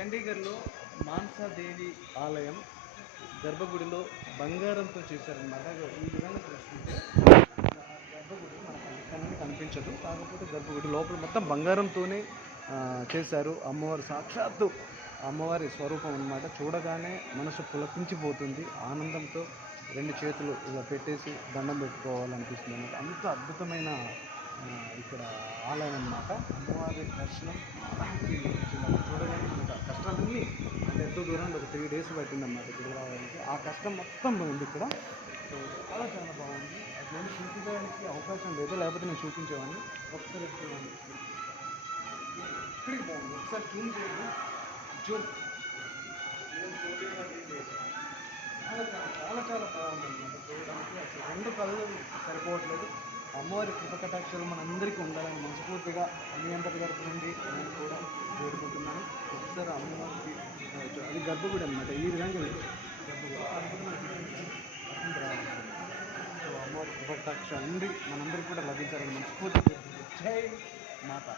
చండీగఢ్లో మాన్సాదేవి ఆలయం గర్భగుడిలో బంగారంతో చేశారన్నమాట. ఈ విధంగా చూస్తుంటే గర్భగుడి మనకు ఇక్కడ కనిపించదు, కాకపోతే గర్భగుడి లోపల మొత్తం బంగారంతోనే చేశారు. అమ్మవారు సాక్షాత్తు అమ్మవారి స్వరూపం అన్నమాట. చూడగానే మనసు పులకించిపోతుంది. ఆనందంతో రెండు చేతులు ఇలా పెట్టేసి దండం పెట్టుకోవాలనిపిస్తుంది అన్నమాట. అంత అద్భుతమైన ఇక్కడ ఆలయం అన్నమాట. అమ్మవారి దర్శనం చూడగానే మనకు కష్టాలన్నీ అంటే ఎంతో దూరంలో ఒక 3 days పట్టిందన్నమాట ఇక్కడ రావడానికి. ఆ కష్టం మొత్తం ఉంది ఇక్కడ. సో చాలా చాలా బాగుంది. అది నేను చూపించడానికి అవకాశం లేదు, లేకపోతే నేను చూపించేవాడిని. ఒకసారి ఇక్కడికి బాగుంది, ఒకసారి జూమ్ చేయండి. జూమ్ చాలా చాలా చాలా బాగుంది అన్నమాట చూడడానికి. అసలు రెండు కళ్ళు సరిపోవట్లేదు. అమ్మవారి కృపకటాక్షలు మనందరికీ ఉండాలని మనస్ఫూర్తిగా మీ అందరి తరపు నుండి నేను కూడా కోరుకుంటున్నాను. ఒకసారి అమ్మవారికి అది గర్భగుడి అనమాట. ఈ విధంగా సో అమ్మవారి కృపకటాక్ష అన్ని మనందరికీ కూడా లభించాలని మనస్ఫూర్తిగా జై మాత.